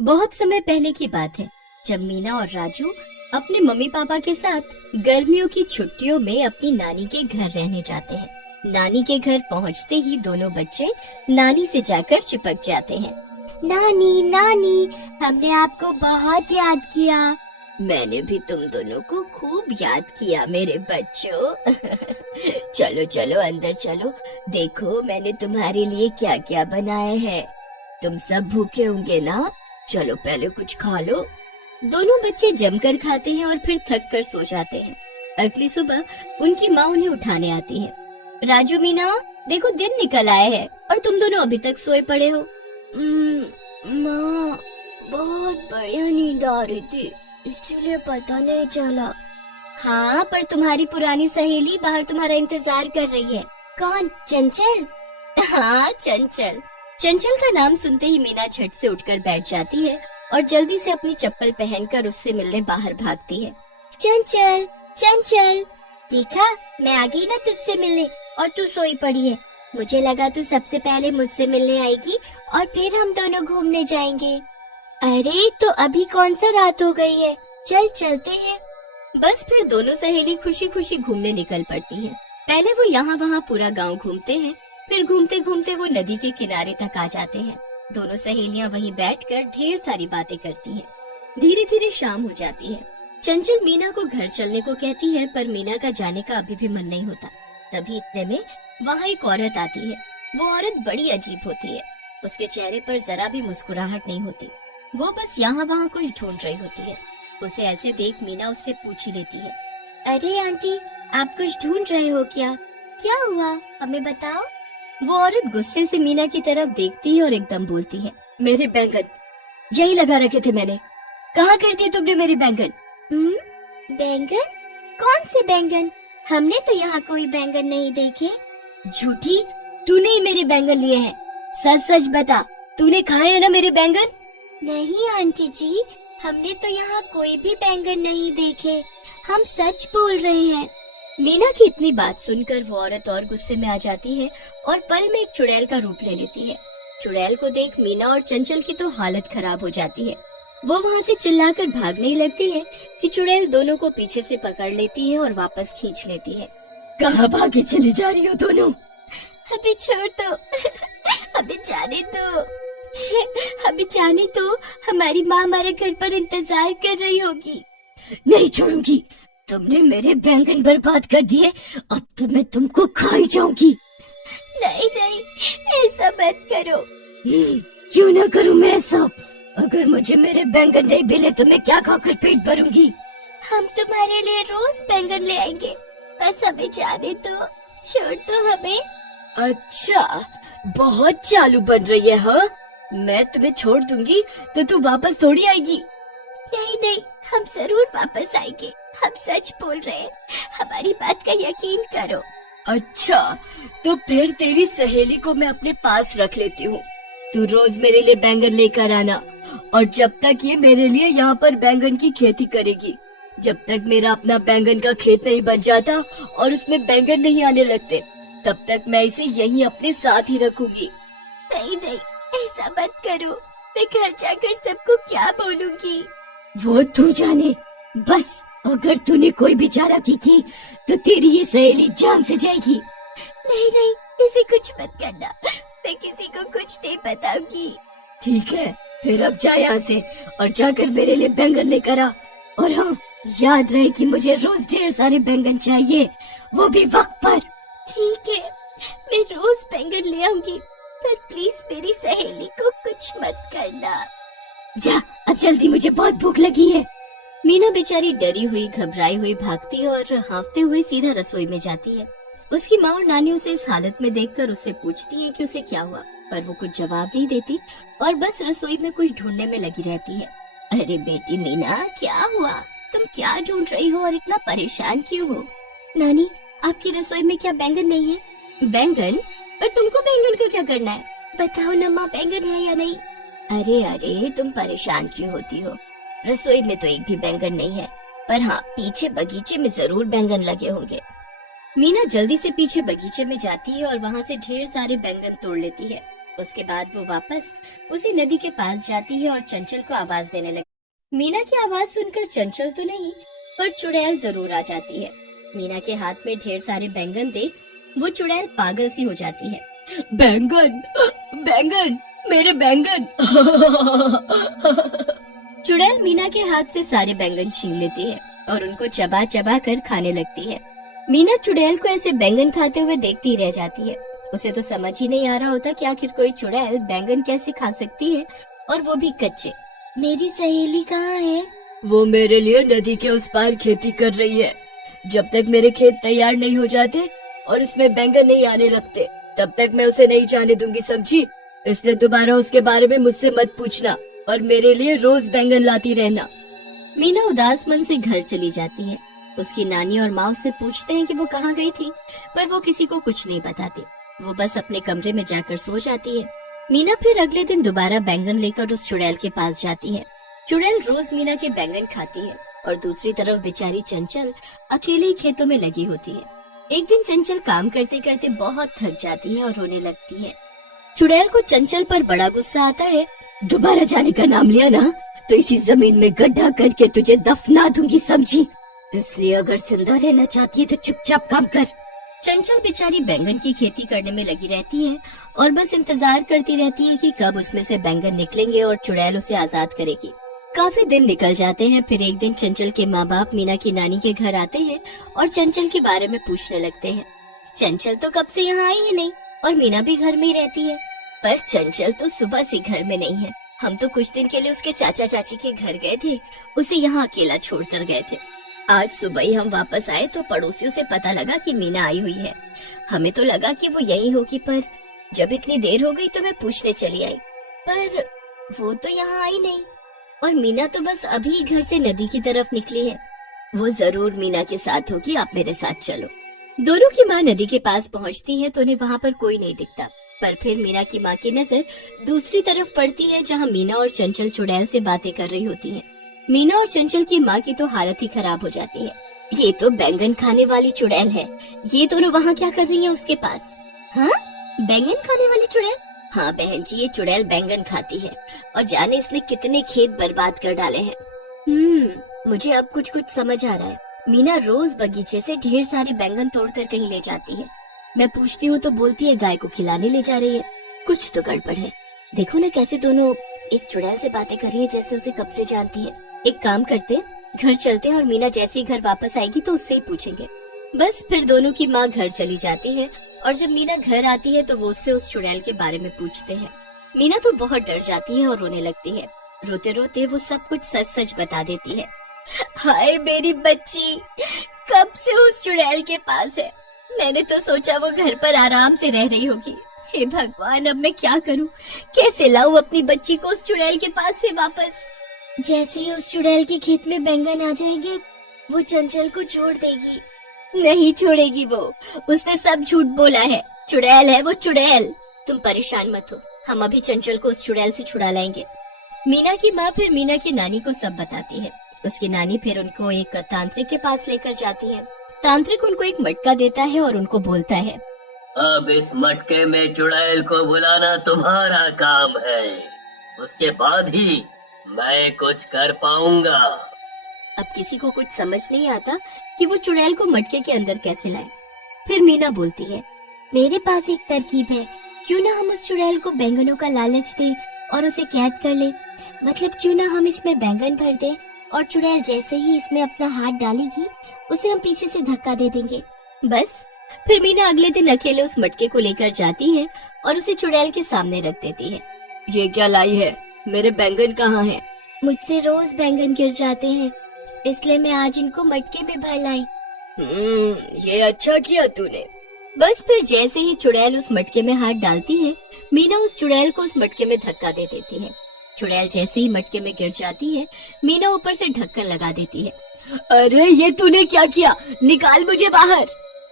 बहुत समय पहले की बात है, जब मीना और राजू अपने मम्मी पापा के साथ गर्मियों की छुट्टियों में अपनी नानी के घर रहने जाते हैं। नानी के घर पहुंचते ही दोनों बच्चे नानी से जाकर चिपक जाते हैं। नानी नानी, हमने आपको बहुत याद किया। मैंने भी तुम दोनों को खूब याद किया मेरे बच्चों। चलो चलो अंदर चलो, देखो मैंने तुम्हारे लिए क्या क्या बनाए हैं। तुम सब भूखे होंगे ना, चलो पहले कुछ खा लो। दोनों बच्चे जमकर खाते हैं और फिर थक कर सो जाते हैं। अगली सुबह उनकी माँ उन्हें उठाने आती है। राजू मीना, देखो दिन निकल आए हैं और तुम दोनों अभी तक सोए पड़े हो। माँ, बहुत बढ़िया नींद आ रही थी, इसीलिए पता नहीं चला। हाँ, पर तुम्हारी पुरानी सहेली बाहर तुम्हारा इंतजार कर रही है। कौन? चंचल? हाँ, चंचल। चंचल का नाम सुनते ही मीना झट से उठकर बैठ जाती है और जल्दी से अपनी चप्पल पहनकर उससे मिलने बाहर भागती है। चंचल, चंचल, देखा मैं आ गई ना तुझसे मिलने और तू सोई पड़ी है। मुझे लगा तू सबसे पहले मुझसे मिलने आएगी और फिर हम दोनों घूमने जाएंगे। अरे तो अभी कौन सा रात हो गई है, चल चलते हैं। बस फिर दोनों सहेली खुशी खुशी घूमने निकल पड़ती हैं। पहले वो यहाँ वहाँ पूरा गांव घूमते हैं, फिर घूमते घूमते वो नदी के किनारे तक आ जाते हैं। दोनों सहेलियां वहीं बैठकर ढेर सारी बातें करती हैं। धीरे धीरे शाम हो जाती है। चंचल मीना को घर चलने को कहती है, पर मीना का जाने का अभी भी मन नहीं होता। तभी इतने में वहाँ एक औरत आती है। वो औरत बड़ी अजीब होती है। उसके चेहरे पर जरा भी मुस्कुराहट नहीं होती। वो बस यहाँ वहाँ कुछ ढूंढ रही होती है। उसे ऐसे देख मीना उससे पूछ ही लेती है, अरे आंटी, आप कुछ ढूंढ रहे हो क्या? क्या हुआ, हमें बताओ। वो औरत गुस्से से मीना की तरफ देखती है और एकदम बोलती है, मेरे बैंगन यही लगा रखे थे मैंने। कहाँ कर दिए तुमने मेरे बैंगन? बैंगन? कौन से बैंगन? हमने तो यहाँ कोई बैंगन नहीं देखे। झूठी, तूने ही मेरे बैंगन लिए हैं। सच सच बता, तूने खाए हैं ना मेरे बैंगन? नहीं आंटी जी, हमने तो यहाँ कोई भी बैंगन नहीं देखे, हम सच बोल रहे हैं। मीना की इतनी बात सुनकर वो औरत और गुस्से में आ जाती है और पल में एक चुड़ैल का रूप ले लेती है। चुड़ैल को देख मीना और चंचल की तो हालत खराब हो जाती है। वो वहाँ से चिल्लाकर भागने लगती है कि चुड़ैल दोनों को पीछे से पकड़ लेती है और वापस खींच लेती है। कहाँ भागे चली जा रही हो दोनों? अभी छोड़ दो, अभी जाने दो, अभी जाने दो, हमारी माँ हमारे घर पर इंतजार कर रही होगी। नहीं छोड़ूंगी, तुमने मेरे बैंगन बर्बाद कर दिए, अब तो मैं तुमको खा ही जाऊंगी। नहीं नहीं, ऐसा मत करो। क्यों ना करूं मैं ऐसा? अगर मुझे मेरे बैंगन नहीं मिले तो मैं क्या खाकर पेट भरूंगी? हम तुम्हारे लिए रोज बैंगन ले आएंगे, बस हमें जाने दो, छोड़ दो हमें। अच्छा, बहुत चालू बन रही है हाँ? मैं तुम्हें छोड़ दूंगी तो तू वापस थोड़ी आएगी। नहीं नहीं, हम जरूर वापस आएंगे, हम सच बोल रहे हैं, हमारी बात का यकीन करो। अच्छा, तो फिर तेरी सहेली को मैं अपने पास रख लेती हूँ। तू रोज मेरे लिए बैंगन लेकर आना, और जब तक ये मेरे लिए यहाँ पर बैंगन की खेती करेगी, जब तक मेरा अपना बैंगन का खेत नहीं बन जाता और उसमें बैंगन नहीं आने लगते, तब तक मैं इसे यहीं अपने साथ ही रखूंगी। नहीं नहीं, ऐसा मत करो, मैं घर जाकर सबको क्या बोलूंगी? वो तू जाने, बस अगर तूने कोई भी चालाकी की तो तेरी ये सहेली जान से जाएगी। नहीं नहीं, इसे कुछ मत करना, मैं किसी को कुछ नहीं बताऊंगी। ठीक है, फिर अब जा यहाँ से और जाकर मेरे लिए बैंगन लेकर आ। और हाँ, याद रहे कि मुझे रोज ढेर सारे बैंगन चाहिए, वो भी वक्त पर। ठीक है, मैं रोज बैंगन ले आऊंगी, पर प्लीज मेरी सहेली को कुछ मत करना। जा, अब जल्दी, मुझे बहुत भूख लगी है। मीना बेचारी डरी हुई घबराई हुई भागती है और हांफते हुए सीधा रसोई में जाती है। उसकी माँ और नानी उसे इस हालत में देखकर उससे पूछती है कि उसे क्या हुआ, पर वो कुछ जवाब नहीं देती और बस रसोई में कुछ ढूंढने में लगी रहती है। अरे बेटी मीना, क्या हुआ? तुम क्या ढूंढ रही हो और इतना परेशान क्यों हो? नानी, आपकी रसोई में क्या बैंगन नहीं है? बैंगन? पर तुमको बैंगन को क्या करना है? बताओ ना माँ, बैंगन है या नहीं? अरे अरे, तुम परेशान क्यों होती हो? रसोई में तो एक भी बैंगन नहीं है, पर हाँ, पीछे बगीचे में जरूर बैंगन लगे होंगे। मीना जल्दी से पीछे बगीचे में जाती है और वहाँ से ढेर सारे बैंगन तोड़ लेती है। उसके बाद वो वापस उसी नदी के पास जाती है और चंचल को आवाज देने लगती। मीना की आवाज सुनकर चंचल तो नहीं पर चुड़ैल जरूर आ जाती है। मीना के हाथ में ढेर सारे बैंगन देख वो चुड़ैल पागल सी हो जाती है। बैंगन, बैंगन, मेरे बैंगन। चुड़ैल मीना के हाथ से सारे बैंगन छीन लेती है और उनको चबा चबा कर खाने लगती है। मीना चुड़ैल को ऐसे बैंगन खाते हुए देखती रह जाती है। उसे तो समझ ही नहीं आ रहा होता कि आखिर कोई चुड़ैल बैंगन कैसे खा सकती है, और वो भी कच्चे। मेरी सहेली कहाँ है? वो मेरे लिए नदी के उस पार खेती कर रही है। जब तक मेरे खेत तैयार नहीं हो जाते और उसमें बैंगन नहीं आने लगते, तब तक मैं उसे नहीं जाने दूंगी, समझी? इसलिए दोबारा उसके बारे में मुझसे मत पूछना और मेरे लिए रोज बैंगन लाती रहना। मीना उदास मन से घर चली जाती है। उसकी नानी और माँ उससे पूछते हैं कि वो कहाँ गई थी, पर वो किसी को कुछ नहीं बताती। वो बस अपने कमरे में जाकर सो जाती है। मीना फिर अगले दिन दोबारा बैंगन लेकर उस चुड़ैल के पास जाती है। चुड़ैल रोज मीना के बैंगन खाती है और दूसरी तरफ बेचारी चंचल अकेले ही खेतों में लगी होती है। एक दिन चंचल काम करते करते बहुत थक जाती है और रोने लगती है। चुड़ैल को चंचल पर बड़ा गुस्सा आता है। दोबारा जाने का नाम लिया ना तो इसी जमीन में गड्ढा करके तुझे दफना दूंगी, समझी? इसलिए अगर जिंदा रहना चाहती है तो चुपचाप काम कर। चंचल बेचारी बैंगन की खेती करने में लगी रहती है और बस इंतजार करती रहती है कि कब उसमें से बैंगन निकलेंगे और चुड़ैल उसे आजाद करेगी। काफी दिन निकल जाते हैं। फिर एक दिन चंचल के माँ बाप मीना की नानी के घर आते हैं और चंचल के बारे में पूछने लगते हैं। चंचल तो कब से यहाँ आई ही नहीं और मीना भी घर में ही रहती है, पर चंचल तो सुबह से घर में नहीं है। हम तो कुछ दिन के लिए उसके चाचा चाची के घर गए थे, उसे यहाँ अकेला छोड़ कर गए थे। आज सुबह ही हम वापस आए तो पड़ोसियों से पता लगा कि मीना आई हुई है। हमें तो लगा कि वो यही होगी, पर जब इतनी देर हो गई तो मैं पूछने चली आई, पर वो तो यहाँ आई नहीं। और मीना तो बस अभी घर से नदी की तरफ निकली है। वो जरूर मीना के साथ होगी, आप मेरे साथ चलो। दोनों की माँ नदी के पास पहुँचती है तो उन्हें वहाँ पर कोई नहीं दिखता, पर फिर मीना की माँ की नजर दूसरी तरफ पड़ती है जहाँ मीना और चंचल चुड़ैल से बातें कर रही होती हैं। मीना और चंचल की माँ की तो हालत ही खराब हो जाती है। ये तो बैंगन खाने वाली चुड़ैल है, ये दोनों वहाँ क्या कर रही हैं उसके पास? हाँ, बैंगन खाने वाली चुड़ैल? हाँ बहन जी, ये चुड़ैल बैंगन खाती है और जाने इसने कितने खेत बर्बाद कर डाले हैं। मुझे अब कुछ कुछ समझ आ रहा है। मीना रोज बगीचे से ढेर सारे बैंगन तोड़कर कहीं ले जाती है। मैं पूछती हूँ तो बोलती है गाय को खिलाने ले जा रही है। कुछ तो गड़बड़ है। देखो ना कैसे दोनों एक चुड़ैल से बातें कर रही है जैसे उसे कब से जानती है। एक काम करते, घर चलते हैं और मीना जैसे ही घर वापस आएगी तो उससे ही पूछेंगे। बस फिर दोनों की माँ घर चली जाती है और जब मीना घर आती है तो वो उससे उस चुड़ैल के बारे में पूछते हैं। मीना तो बहुत डर जाती है और रोने लगती है। रोते रोते वो सब कुछ सच सच बता देती है। हाय मेरी बच्ची, कब से उस चुड़ैल के पास है? मैंने तो सोचा वो घर पर आराम से रह रही होगी। हे भगवान, अब मैं क्या करूं? कैसे लाऊं अपनी बच्ची को उस चुड़ैल के पास से वापस? जैसे ही उस चुड़ैल के खेत में बैंगन आ जाएंगे वो चंचल को छोड़ देगी। नहीं छोड़ेगी वो, उसने सब झूठ बोला है। चुड़ैल है वो, चुड़ैल। तुम परेशान मत हो, हम अभी चंचल को उस चुड़ैल से छुड़ा लाएंगे। मीना की माँ फिर मीना की नानी को सब बताती है। उसकी नानी फिर उनको एक तांत्रिक के पास लेकर जाती है। तांत्रिक उनको एक मटका देता है और उनको बोलता है, अब इस मटके में चुड़ैल को बुलाना तुम्हारा काम है, उसके बाद ही मैं कुछ कर पाऊंगा। अब किसी को कुछ समझ नहीं आता कि वो चुड़ैल को मटके के अंदर कैसे लाए। फिर मीना बोलती है, मेरे पास एक तरकीब है, क्यों ना हम उस चुड़ैल को बैंगनों का लालच दें और उसे कैद कर ले। मतलब क्यों ना हम इसमें बैंगन भर दें और चुड़ैल जैसे ही इसमें अपना हाथ डालेगी उसे हम पीछे से धक्का दे देंगे। बस फिर मीना अगले दिन अकेले उस मटके को लेकर जाती है और उसे चुड़ैल के सामने रख देती है। ये क्या लाई है? मेरे बैंगन कहाँ हैं? मुझसे रोज बैंगन गिर जाते हैं, इसलिए मैं आज इनको मटके में भर लाई। ये अच्छा किया तूने। बस फिर जैसे ही चुड़ैल उस मटके में हाथ डालती है, मीना उस चुड़ैल को उस मटके में धक्का दे देती है। चुड़ैल जैसे ही मटके में गिर जाती है, मीना ऊपर से ढक्कन लगा देती है। अरे ये तूने क्या किया? निकाल मुझे बाहर।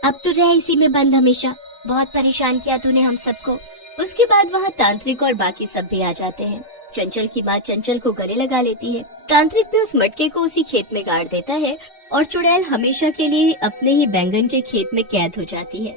अब तो रह इसी में बंद हमेशा, बहुत परेशान किया तूने हम सबको। उसके बाद वहाँ तांत्रिक और बाकी सब भी आ जाते हैं। चंचल की माँ चंचल को गले लगा लेती है। तांत्रिक भी उस मटके को उसी खेत में गाड़ देता है और चुड़ैल हमेशा के लिए अपने ही बैंगन के खेत में कैद हो जाती है।